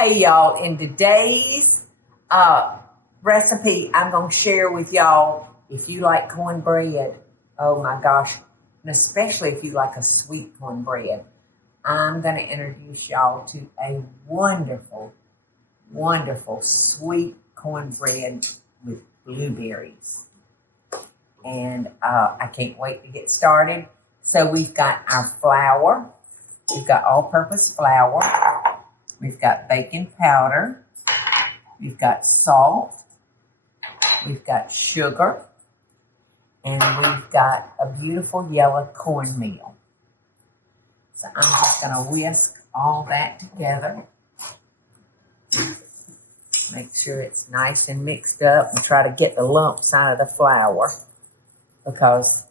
Hey y'all, in today's recipe, I'm going to share with y'all if you like cornbread. Oh my gosh, and especially if you like a sweet cornbread. I'm going to introduce y'all to a wonderful, wonderful sweet cornbread with blueberries. And I can't wait to get started. So we've got our flour. We've got all-purpose flour. We've got baking powder, we've got salt, we've got sugar, and we've got a beautiful yellow cornmeal. So I'm just going to whisk all that together. Make sure it's nice and mixed up and try to get the lumps out of the flour because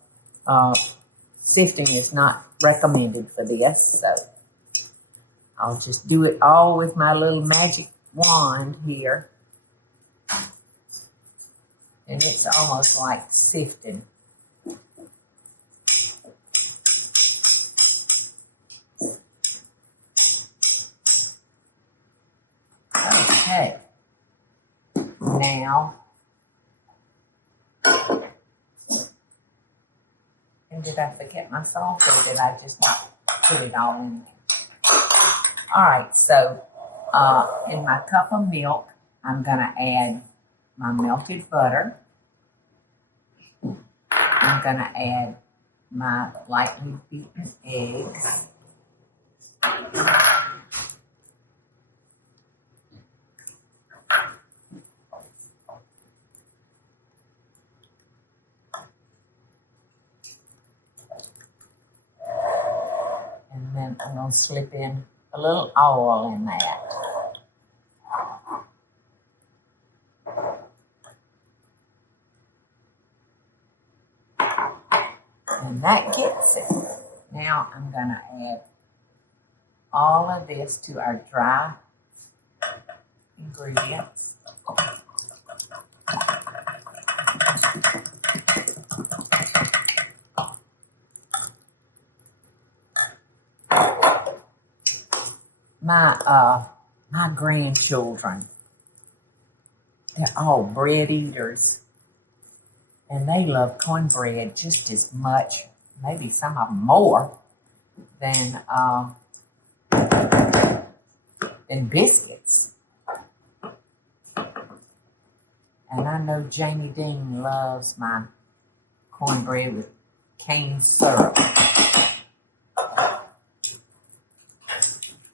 sifting is not recommended for this. So I'll just do it all with my little magic wand here. And it's almost like sifting. Okay. Now, and did I forget my salt or did I just not put it all in there? All right, so in my cup of milk, I'm going to add my melted butter. I'm going to add my lightly beaten eggs. And then I'm going to slip in a little oil in that. And that gets it. Now I'm going to add all of this to our dry ingredients. My grandchildren, they're all bread eaters. And they love cornbread just as much, maybe some of them more, than biscuits. And I know Deen loves my cornbread with cane syrup.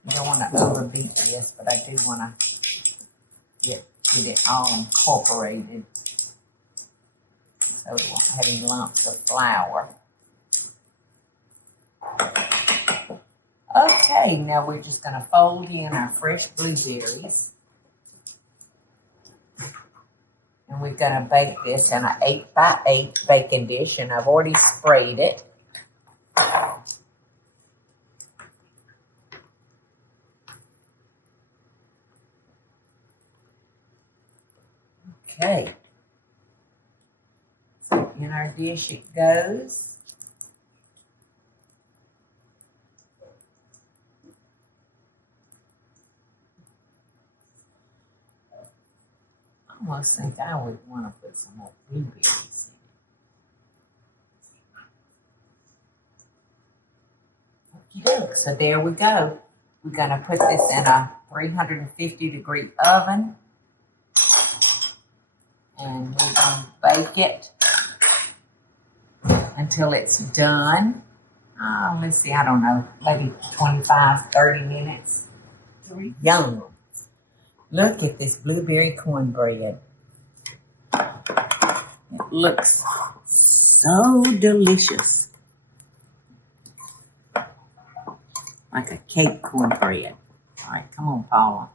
I don't want to overbeat this, but I do want to get it all incorporated so it won't have any lumps of flour. Okay, now we're just going to fold in our fresh blueberries. And we're going to bake this in an 8x8 baking dish, and I've already sprayed it. Okay. So in our dish it goes. I almost think I would want to put some more blueberries in. Okey-doke. So there we go. We're going to put this in a 350-degree oven. And we're going to bake it until it's done. Let's see, I don't know, maybe 25, 30 minutes. Yum. Look at this blueberry cornbread. It looks so delicious. Like a cake cornbread. All right, come on, Paula.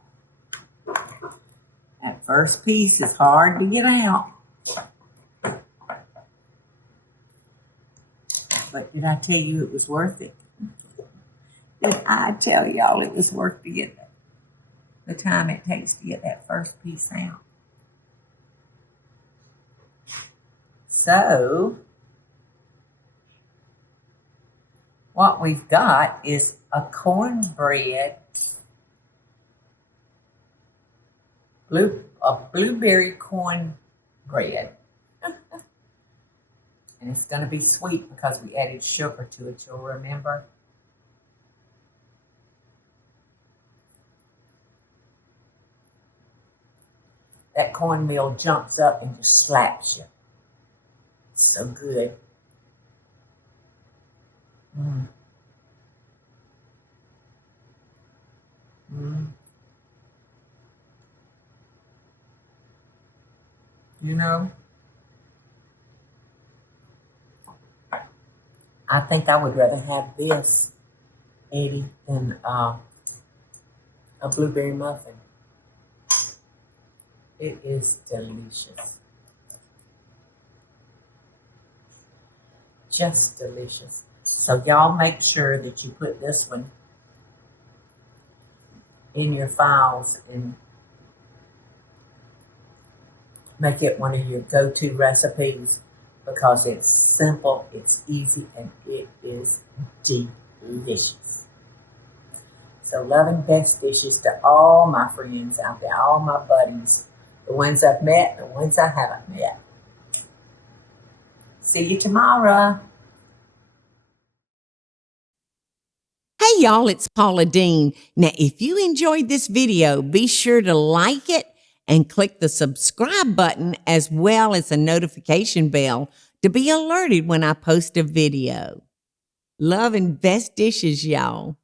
That first piece is hard to get out. But did I tell you it was worth it? Did I tell y'all it was worth to get the time it takes to get that first piece out? So, what we've got is a cornbread blueberry cornbread. And it's going to be sweet because we added sugar to it, you'll remember. That cornmeal jumps up and just slaps you. It's so good. Mm. Mm. You know, I think I would rather have this, Eddie, than a blueberry muffin. It is delicious. Just delicious. So y'all make sure that you put this one in your files and make it one of your go-to recipes because it's simple, it's easy, and it is delicious. So love and best dishes to all my friends out there, all my buddies, the ones I've met, the ones I haven't met. See you tomorrow. Hey y'all, it's Paula Deen. Now, if you enjoyed this video, be sure to like it and click the subscribe button as well as the notification bell to be alerted when I post a video. Love and best dishes, y'all.